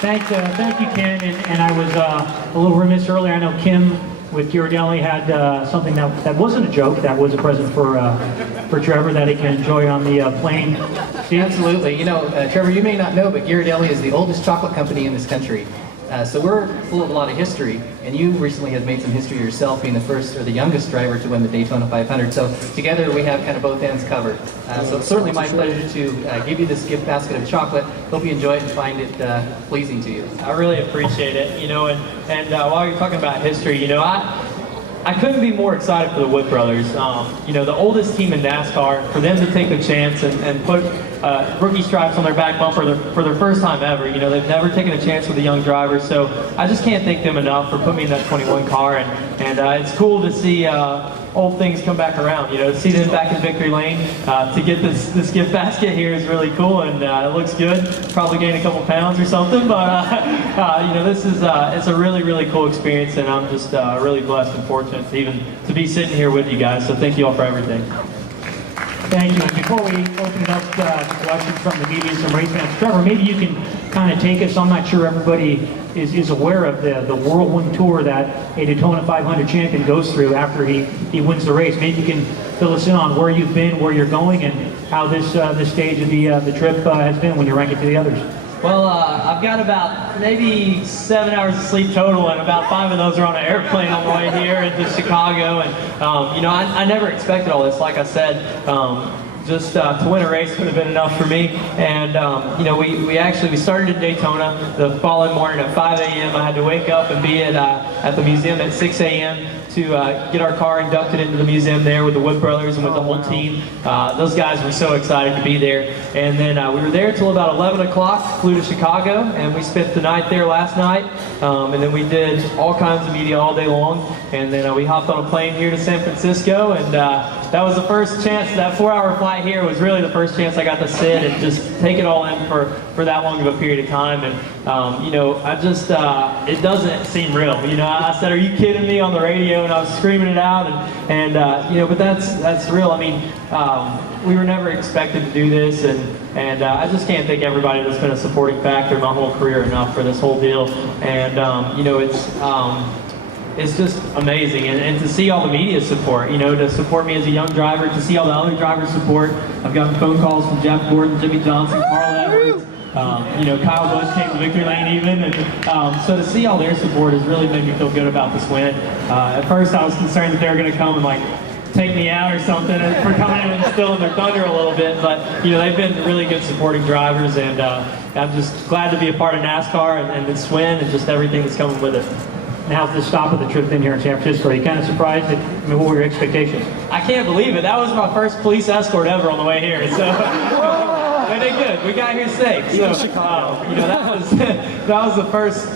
Thank you, Ken. And I was a little remiss earlier. I know Kim with Ghirardelli had something that wasn't a joke. That was a present for Trevor that he can enjoy on the plane. Absolutely. You know, Trevor, you may not know, but Ghirardelli is the oldest chocolate company in this country. So we're full of a lot of history, and you recently have made some history yourself, being the first or the youngest driver to win the Daytona 500. So together we have kind of both ends covered. So it's certainly my pleasure to give you this gift basket of chocolate. Hope you enjoy it and find it pleasing to you. I really appreciate it. You know, and while you're talking about history, you know, I couldn't be more excited for the Wood brothers. You know, the oldest team in NASCAR, for them to take the chance and put rookie stripes on their back bumper for their first time ever. You know, they've never taken a chance with a young driver, so I just can't thank them enough for putting me in that 21 car. And it's cool to see old things come back around. You know, to see them back in victory lane, to get this gift basket here is really cool, and it looks good. Probably gain a couple pounds or something, but you know, this is it's a really cool experience, and I'm just really blessed and fortunate to be sitting here with you guys. So thank you all for everything. Thank you. And before we open it up to questions from the media and some race fans, Trevor, maybe you can kind of take us. I'm not sure everybody is aware of the whirlwind tour that a Daytona 500 champion goes through after he wins the race. Maybe you can fill us in on where you've been, where you're going, and how this stage of the trip has been when you're ranking to the others. Well, I've got about maybe 7 hours of sleep total, and about 5 of those are on an airplane on the way here into Chicago. And you know, I never expected all this. Like I said, just to win a race would have been enough for me. And you know, we started in Daytona the following morning at 5 a.m. I had to wake up and be at the museum at 6 a.m. to get our car inducted into the museum there with the Wood brothers and with the whole team. Those guys were so excited to be there. And then we were there till about 11 o'clock, flew to Chicago, and we spent the night there last night. And then we did all kinds of media all day long. And then we hopped on a plane here to San Francisco, and that was the first chance. That 4-hour flight here was really the first chance I got to sit and just take it all in for that long of a period of time. And you know, I just it doesn't seem real. You know, I said, "Are you kidding me?" on the radio, and I was screaming it out. And you know, but that's real. I mean, we were never expected to do this, and I just can't thank everybody that's been a supporting factor my whole career enough for this whole deal. And you know, it's just amazing, and to see all the media support, you know, to support me as a young driver, to see all the other drivers support. I've gotten phone calls from Jeff Gordon, Jimmy Johnson, Carl Edwards, you know, Kyle Busch came to victory lane even, and so to see all their support has really made me feel good about this win. At first I was concerned that they were going to come and like take me out or something for coming in and stealing their thunder a little bit, but you know, they've been really good supporting drivers, and I'm just glad to be a part of NASCAR and this win and just everything that's coming with it. Now, the stop of the trip in here in San Francisco, are you kind of surprised? I mean, what were your expectations? I can't believe it. That was my first police escort ever on the way here. So they did good. We got here safe. So you know, that was the first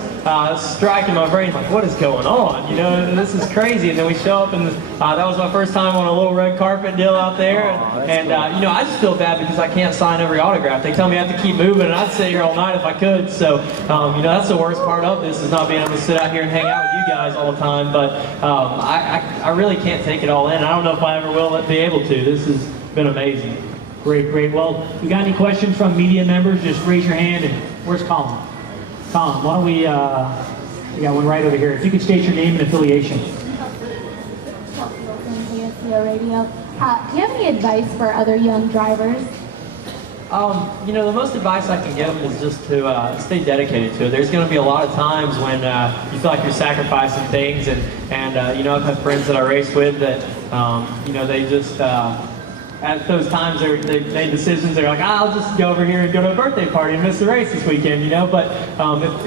strike in my brain. Like, what is going on? You know, this is crazy. And then we show up, and that was my first time on a little red carpet deal out there. And you know, I just feel bad because I can't sign every autograph. They tell me I have to keep moving, and I'd sit here all night if I could. So you know, that's the worst part of this, is not being able to sit out here and hang out with you guys all the time. But I really can't take it all in. I don't know if I ever will be able to. This has been amazing. Great. Well, you got any questions from media members? Just raise your hand. And where's Colin? Colin, why don't we got one right over here. If you could state your name and affiliation. Radio. Do you have any advice for other young drivers? You know, the most advice I can give is just to stay dedicated to it. There's going to be a lot of times when you feel like you're sacrificing things, and you know, I've had friends that I race with that you know, they just at those times they've made decisions. They're like, I'll just go over here and go to a birthday party and miss the race this weekend, you know. But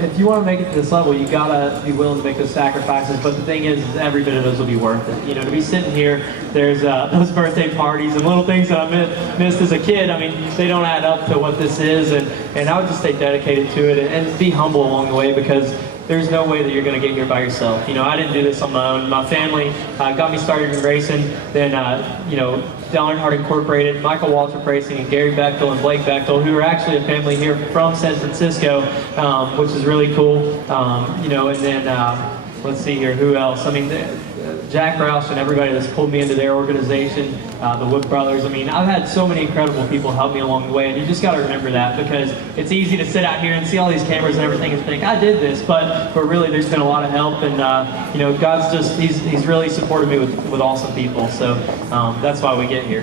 if you want to make it to this level, you gotta be willing to make those sacrifices. But the thing is every bit of those will be worth it. You know, to be sitting here, there's those birthday parties and little things that I missed as a kid. I mean, they don't add up to what this is. And I would just stay dedicated to it and be humble along the way, because there's no way that you're going to get here by yourself. You know, I didn't do this on my own. My family got me started in racing. Then, you know, Dell Earnhardt Incorporated, Michael Waltrip Racing, and Gary Bechtel and Blake Bechtel, who are actually a family here from San Francisco, which is really cool. You know, and then let's see here, who else? I mean, Jack Roush and everybody that's pulled me into their organization, the Wood Brothers. I mean, I've had so many incredible people help me along the way, and you just got to remember that, because it's easy to sit out here and see all these cameras and everything and think, I did this, but really there's been a lot of help, and you know, God's just, he's really supported me with awesome people, so that's why we get here.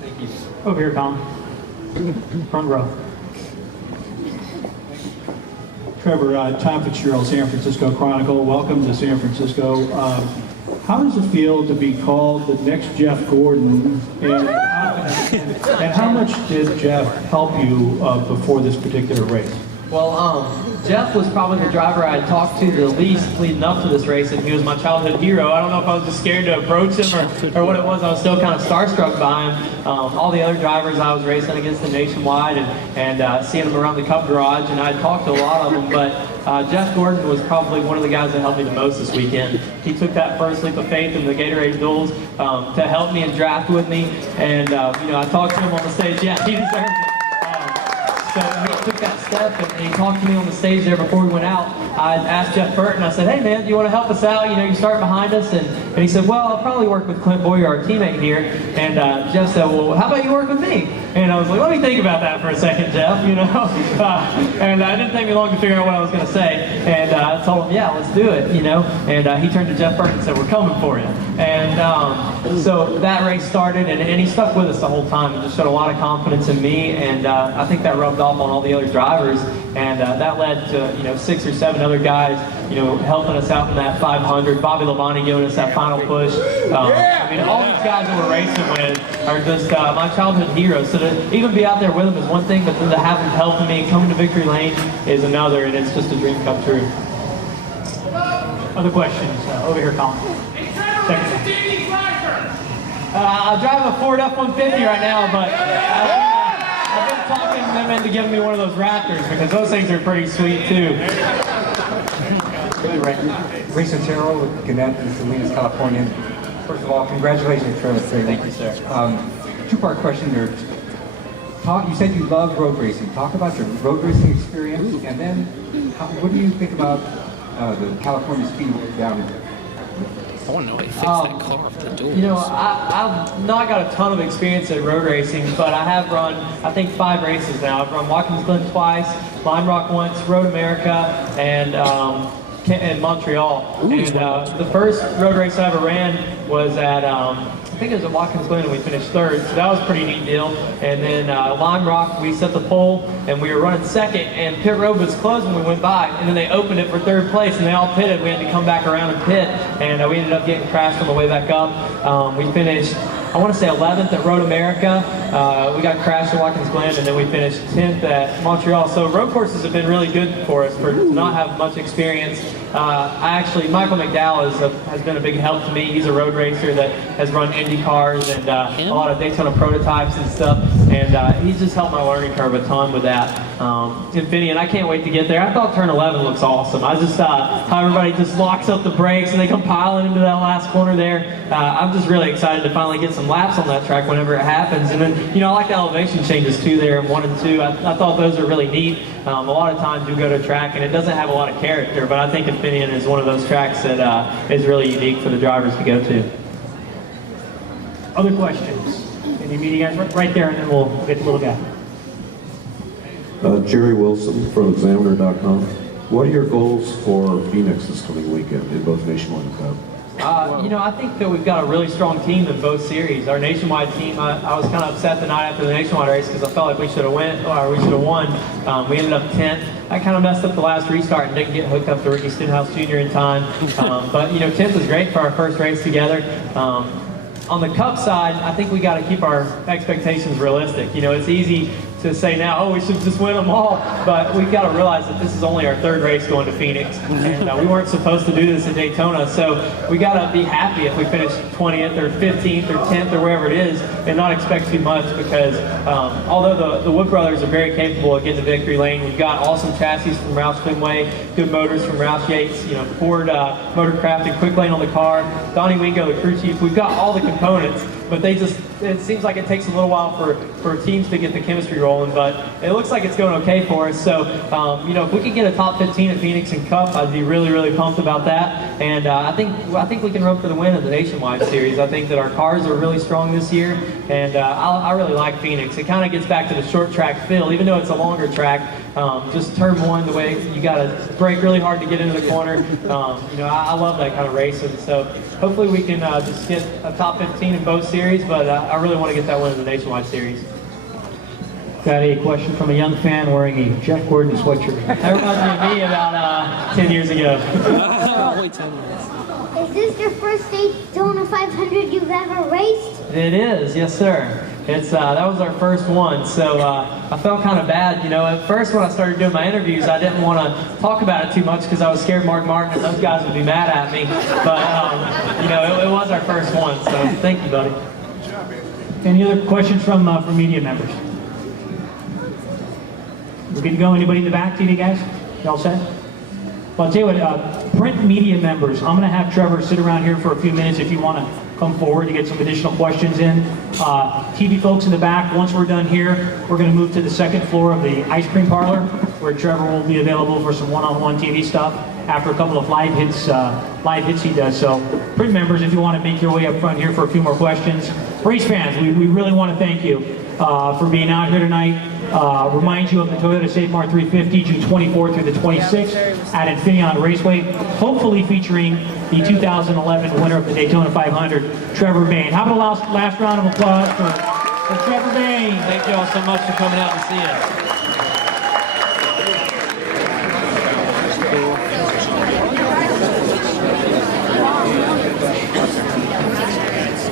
Thank you. Over here, Colin. Front row. Trevor, Tom Fitzgerald, San Francisco Chronicle. Welcome to San Francisco. How does it feel to be called the next Jeff Gordon? And how much did Jeff help you before this particular race? Well, Jeff was probably the driver I had talked to the least leading up to this race, and he was my childhood hero. I don't know if I was just scared to approach him or what it was. I was still kind of starstruck by him. All the other drivers I was racing against the Nationwide and seeing them around the Cup Garage, and I had talked to a lot of them, but Jeff Gordon was probably one of the guys that helped me the most this weekend. He took that first leap of faith in the Gatorade duels to help me and draft with me, and you know, I talked to him on the stage. Yeah, he deserves it. So he took that step and he talked to me on the stage there before we went out. I asked Jeff Burton, I said, hey man, do you want to help us out? You know, you start behind us. And he said, well, I'll probably work with Clint Boyer, our teammate here. And Jeff said, well, how about you work with me? And I was like, let me think about that for a second, Jeff, you know. And it didn't take me long to figure out what I was going to say. And I told him, yeah, let's do it, you know. And he turned to Jeff Burton and said, we're coming for you. And so that race started, and he stuck with us the whole time and just showed a lot of confidence in me. And I think that rubbed off on all the other drivers. And that led to, you know, 6 or 7 other guys, you know, helping us out in that 500. Bobby Labonte giving us that final push. I mean, all these guys that we're racing with are just my childhood heroes. So to even be out there with them is one thing, but then to have them helping me coming to victory lane is another, and it's just a dream come true. Other questions? Over here, Colin. I drive a Ford F-150 right now, but I've been talking them into giving me one of those Raptors, because those things are pretty sweet too. Ray Sotero with Gannett in Salinas, California. First of all, congratulations, Trevor. Thank you, sir. Two-part question there. You said you love road racing. Talk about your road racing experience, and then what do you think about the California Speedway down there? I want to know how he fixed that car off the door. You know, I've not got a ton of experience at road racing, but I have run, I think, 5 races now. I've run Watkins Glen twice, Lime Rock once, Road America, and Montreal. Ooh, And the first road race I ever ran was at, I think it was at Watkins Glen, and we finished 3rd, so that was a pretty neat deal. And then Lime Rock, we set the pole, and we were running 2nd, and pit road was closed when we went by, and then they opened it for 3rd place, and they all pitted. We had to come back around and pit, and we ended up getting crashed on the way back up. We finished, I want to say 11th at Road America. We got crashed at Watkins Glen, and then we finished 10th at Montreal. So road courses have been really good for us for not have much experience. Michael McDowell has been a big help to me. He's a road racer that has run Indy cars and a lot of Daytona prototypes and stuff. And he's just helped my learning curve a ton with that. And I can't wait to get there. I thought turn 11 looks awesome. I just how everybody just locks up the brakes and they come piling into that last corner there. I'm just really excited to finally get some laps on that track whenever it happens. And then, you know, I like the elevation changes too there in 1 and 2. I thought those are really neat. A lot of times you go to a track and it doesn't have a lot of character, but I think Infineon is one of those tracks that is really unique for the drivers to go to. Other questions? Any meeting guys? Right there, and then we'll get the little guy. Jerry Wilson from Examiner.com. What are your goals for Phoenix this coming weekend in both Nationwide and Cup? You know, I think that we've got a really strong team in both series. Our Nationwide team, I was kind of upset the night after the Nationwide race because I felt like we should have won. We ended up 10th. I kind of messed up the last restart and didn't get hooked up to Ricky Stenhouse Jr. in time. But, you know, 10th is great for our first race together. On the Cup side, I think we got to keep our expectations realistic. You know, it's easy to say now, oh, we should just win them all, but we've got to realize that this is only our 3rd race going to Phoenix, and we weren't supposed to do this at Daytona, so we got to be happy if we finish 20th or 15th or 10th or wherever it is, and not expect too much, because although the Wood Brothers are very capable of getting to victory lane, we've got awesome chassis from Roush Fenway, good motors from Roush Yates, you know, Ford Motorcraft and Quick Lane on the car, Donnie Wingo, the crew chief. We've got all the components, but they just it seems like it takes a little while for teams to get the chemistry rolling, but it looks like it's going okay for us. So, you know, if we could get a top 15 at Phoenix and Cup, I'd be really, really pumped about that. And I think we can run for the win in the Nationwide Series. I think that our cars are really strong this year, and I really like Phoenix. It kind of gets back to the short track feel, even though it's a longer track. Just turn one, the way you got to brake really hard to get into the corner. You know, I love that kind of racing. So hopefully we can just get a top 15 in both series, but I really want to get that one in the Nationwide Series. Got a question from a young fan wearing a Jeff Gordon sweatshirt. That reminds me of me about 10 years ago. Wait 10 minutes. Is this your first Daytona 500 you've ever raced? It is, yes sir. It's that was our first one, so I felt kind of bad. You know, at first when I started doing my interviews, I didn't want to talk about it too much because I was scared Mark Martin and those guys would be mad at me. But you know, it was our first one, so thank you, buddy. Any other questions from media members? We're good to go. Anybody in the back, TV guys? You all set? Well, I'll tell you what, print media members, I'm going to have Trevor sit around here for a few minutes if you want to come forward to get some additional questions in. TV folks in the back, once we're done here, we're going to move to the second floor of the ice cream parlor, where Trevor will be available for some one-on-one TV stuff after a couple of live hits he does. So, print members, if you want to make your way up front here for a few more questions. Race fans, we really want to thank you for being out here tonight. Remind you of the Toyota Safemar 350, June 24th through the 26th at Infineon Raceway, hopefully featuring the 2011 winner of the Daytona 500, Trevor Bayne. How about a last round of applause for Trevor Bayne? Thank you all so much for coming out to see us.